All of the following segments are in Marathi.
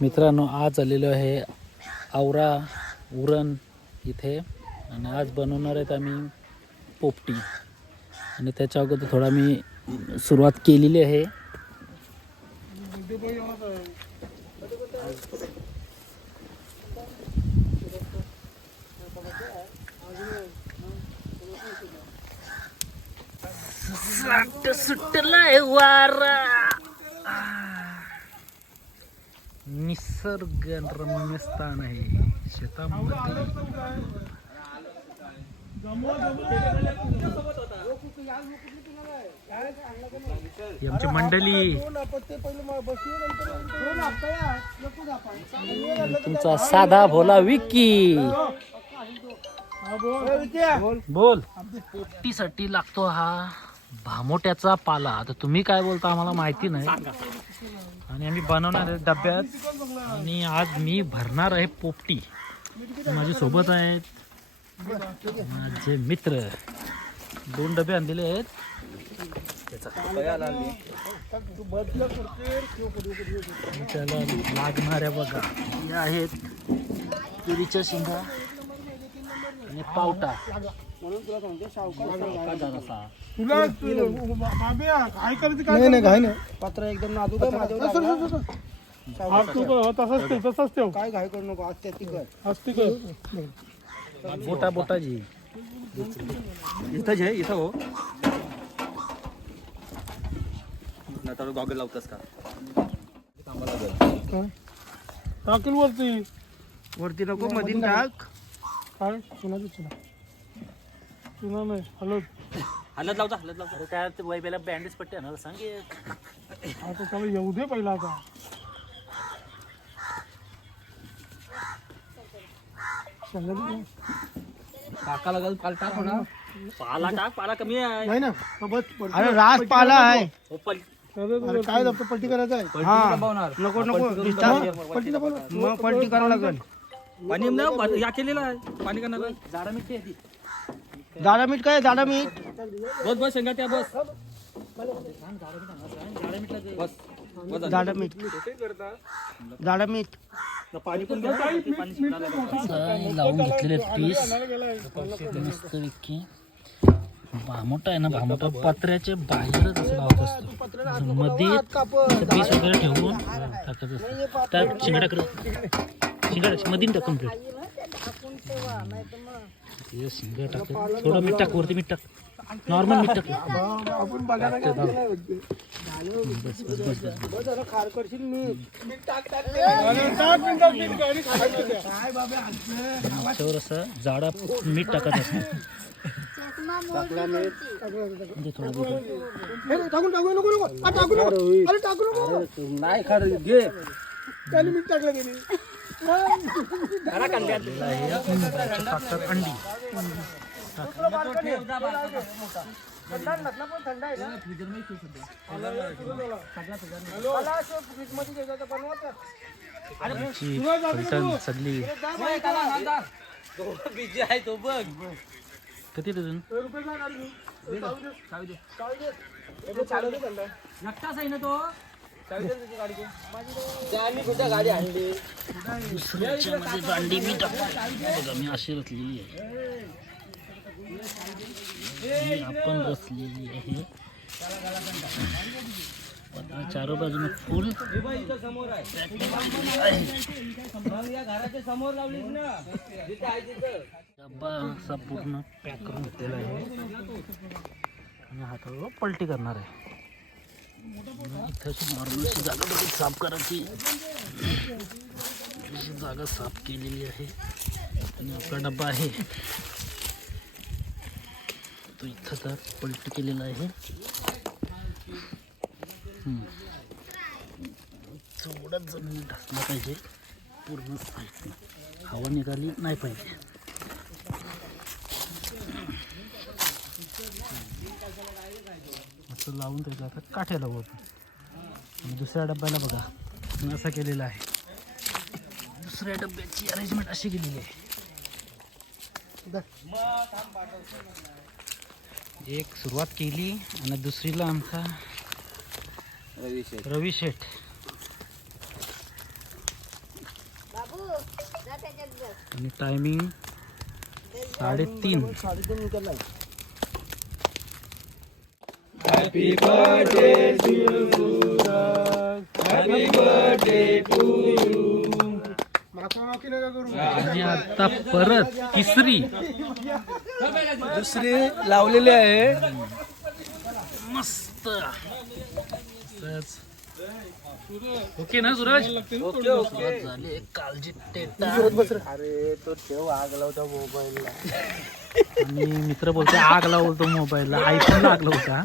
मित्रांनो, आज आलेलो आहे आवरा उरण इथे आणि आज बनवणार आहेत आम्ही पोपटी. आणि त्याच्या अगोदर थोडा मी सुरुवात केलेली आहे. सुटलाय वारा, निसर्ग रम्य स्थान आहे शेतामध्ये. आमची मंडळी, तुमचा साधा भोला विकी. बोल. पोपटीसाठी लागतो हा भामोट्याचा पाला. आता तुम्ही काय बोलता आम्हाला माहिती नाही. आणि आम्ही बनवणार आहे डब्यात. आणि आज मी भरणार आहे पोपटी. माझ्या सोबत आहेत माझे मित्र. 2 डबे आणलेले आहेत. त्याला लागणाऱ्या बघा या आहेत तुरीच्या शेंगा आणि पावटा. पात्र एकदम नाजूक तसंच ठेव. काय घाई करू नको. बोटा बोटाजी इथंच आहे. इथं हो तर गॉगल लावतास का? टाकेल वरती नको मधीन टाक. काय चुना नाही हलत लावता हलत लावता. अरे काय ते वैबेला बँडेज पट्टी आणायला सांग. आता त्याला येऊ दे पहिला. आता टाका लागल. पाल टाक म्हणा. पाला टाक. पाला कमी आहे. नाही ना. अरे रास पाला आहे. हो, पल अरे काय लागतं पलटी करायचं आहे. नको मग पलटी करावं लागेल. पाणी न या केलेलं आहे. पाणी का नका. जाडा मिठी जाडा मीठ काय जाडा मीठ. बस बस शेंगा त्या बस बस जाडा मीठ जाडा मीठ. पाणी पण लावून घेतलेले पीस मस्त विकी. भामोटा आहे ना, भामोटा पत्र्याच्या बाहेरच असं लावत असतो. मध्ये पीस वगैरे ठेवून टाकत असतो. त्यात शिंगाडा करत शिंगाडा मधीन टाक कम्प्लीट. शिंगा टाक. थोडं मीठ टाक. वरती मीठ टाक. नॉर्मल मीठ टाक. बस बस बस बस. त्याच्यावर असं जाडा मीठ टाकत असतं. नाही खरं घे. त्याने मीठ टाकलं गेली. अंडी फलटण सगळी बिजी आहे तो बघ. किती डझन? एकटाच आहे ना तो. गाडी आणली दुसऱ्याच्या मध्ये अंडी मी टाकतो बघा. मी अशी रचलेली आहे. ही आपण रचलेली आहे. चारों बाजूने फुल समोर आहे. घराच्या समोर लावलीस ना जिथे आहे तिथं. डब्बा असा पूर्ण पॅक करून घेतलेला आहे. आणि हातावर पलटी करणार आहे. इथं नॉर्मल अशी जागा बघून साफ करायची. अशी जागा साफ केलेली आहे. आणि आपला डब्बा आहे तो इथं तर पलटी केलेला आहे. थोडा जमीन ढासला पाहिजे पूर्ण साईडनं. हवा निघाली नाही पाहिजे. असं लावून त्याच्या आता काठ्या लावू आपण. आणि दुसऱ्या डब्याला बघा असा केलेला आहे. दुसऱ्या डब्याची अरेंजमेंट अशी केलेली आहे. एक सुरुवात केली आणि दुसरीला आमचा रवी शेठ आणि टायमिंग 3:30. आणि आता परत तिसरी दुसरी लावलेली आहे. मस्त. ओके ना सूरज? ओके झाले कालजी टेटा. अरे तो ठेव आग लावता मोबाईलला. आणि मित्र बोलतो आग लावतो मोबाईलला. आयफोनला आग लावता.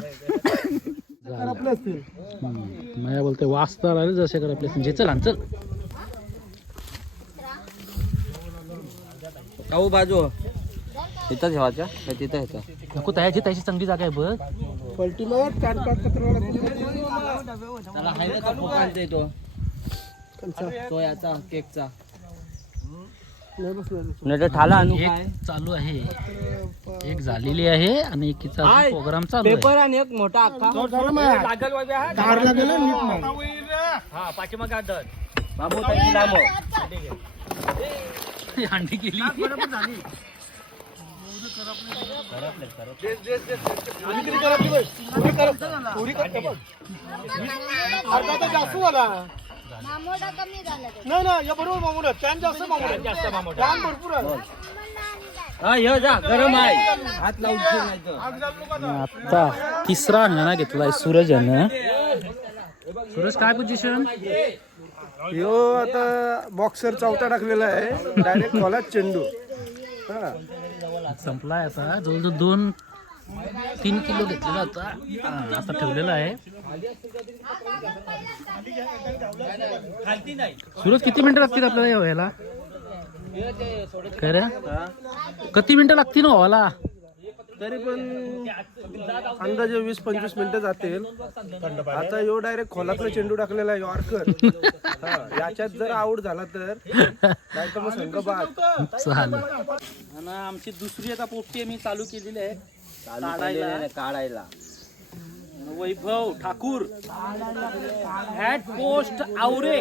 मया बोलते वाचता राहिले जसे कर आपले जे. चल चल काऊ बाजू इथं ठेवायच्या का तिथं येतं नको. त्याची चांगली जागा आहे बघ. पलटीवर 4-5 पत्र त्याला हायवे का फोकांचा येतो तो याचा केकचा नाही तर ठाला आणू काय एक चालू आहे, एक झालेली आहे आणि एकीचा प्रोग्राम चालू आहे. पेपर आणि एक मोठा अख्खा पाठीमागे आदर बाबू ताई लांब अंडी केली. जास्त झाला नाही ना या बरोबर मामून त्यान जास्त मामून भरपूर आहे. हा ये जा गरम आहे हात लावून आता तिसरा अंगणा घेतलाय सूरज यानं. सूरज काय पोझिशन? यो आता बॉक्सर चौथा टाकलेला आहे. डायरेक्ट खोलात चेंडू. संपलाय आता. जवळजवळ 2-3 किलो घेतलेला होता. आता ठेवलेला आहे. सूरज किती मिनिटं लागतील आपल्याला या व्हायला? खरं किती मिनिटं लागतील व्हायला? तरी पण अंदाजे 20-25 मिनिटं जातील. आता यो डायरेक्ट खोलातला चेंडू टाकलेला आहे यॉर्कर. याच्यात जर आऊट झाला तर नाही तर मग संघ बाद. चालेल. आणि आमची दुसरी आता पोपटी मी चालू केलेली आहे काढायला. वैभव ठाकूर हॅट पोस्ट आवरे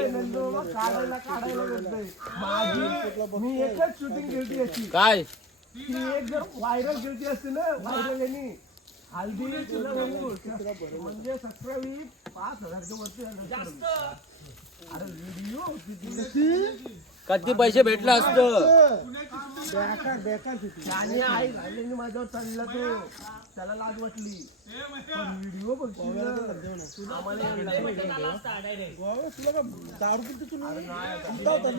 मी एकच शूटिंग केली असती. काय ती एक जर व्हायरल केली असते ना व्हायरल यांनी हल्दी तुला म्हणजे 17-20-5,000च्या वरती जास्त. अरे व्हिडिओ कधी पैसे भेटलं असतं बेकार आणि आई झालेली माझ्यावर चालला तो. त्याला लाज वाटली. व्हिडिओ बघशील तुला का दारू किती तुम्ही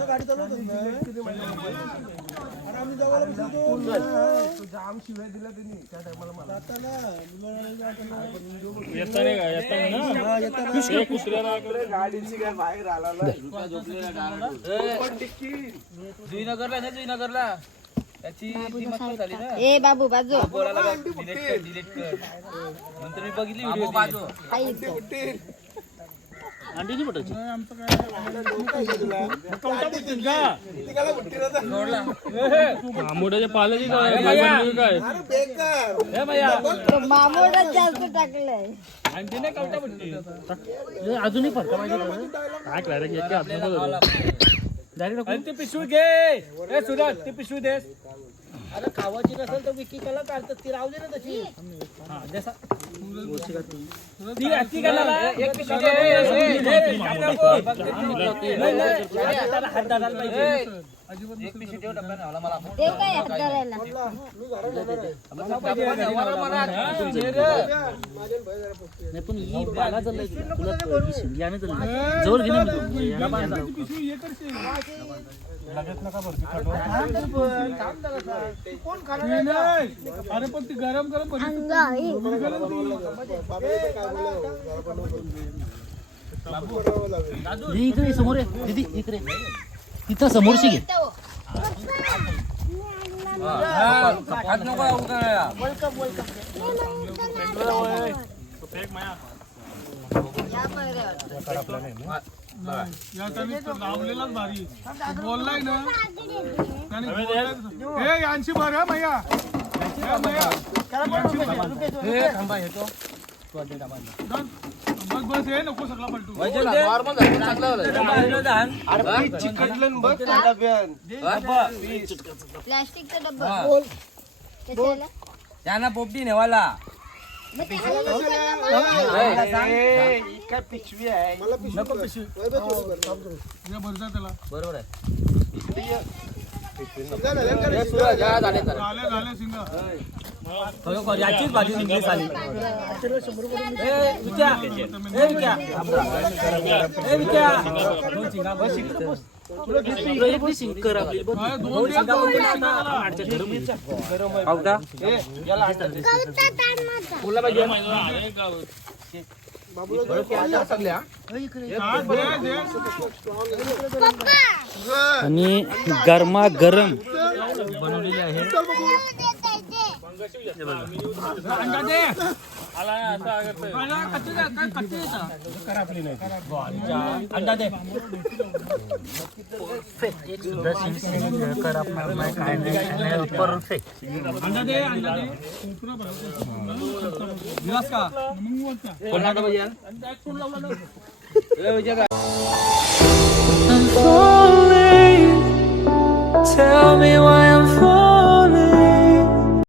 गाडी चालवत अरे आम्ही जवळ जाम शिवाय दिला त्यांनी त्या टायमाला मला गाडीची काय बाहेर आला जुईनगरला ना जुईनगरला त्याची ती मस्त झाली ना. ए बाबू बाजू बोलायला डिलीट कर नंतर मी बघितली व्हिडिओ बाजू अंडी नाही पटायची. मोठ्याच्या पाल्याची काय मामोडच जास्त टाकलंय. अंडी नाही कवटा पडली अजूनही फरक पाहिजे काय डायरेक्ट ती पिशवी घे सुरज ती पिशवी दे. अरे खावाची नसेल तर विकी कला काढतात ती राहू दे ना तशी. ती घालायला एक पिशवी एक पिशवी ठेव डब्याने मला ते काय हात धरायला नाही पण ही बाला चाललंय तुला याने चाललंय जवळ घेणे अरे पण ती गरम गरम इकडे समोर आहे दीदी इकडे तिथं समोरशी घे. लावलेलाच भारी बोललाय ना यांची भर मैया थांबा येतो चिकटलं बघ त्या डब्यान. प्लास्टिकचा डब्बा कशाला? त्यांना पोपटी नेवाला मग ते हलवून ए, ही काय पिशवी आहे नको पिशवी बरोबर आहे खरोखर याचीच भाजी इंग्लिश आली ए विद्या ए विद्या ए विद्या दोन शिंगा बस एवढी शिंकर आपली बघ. दोन शिंगा बोलते ना आता आडच्या गरम आहे पावटा ए याला आड फुला पाहिजे आणि गरमागरम बनवलेली आहे. अंडा दे एक सुद्धा शिंकर आपल्याला नाही काय नाही परफेक्ट. अंडा दे गिलास का कोण पाहिजे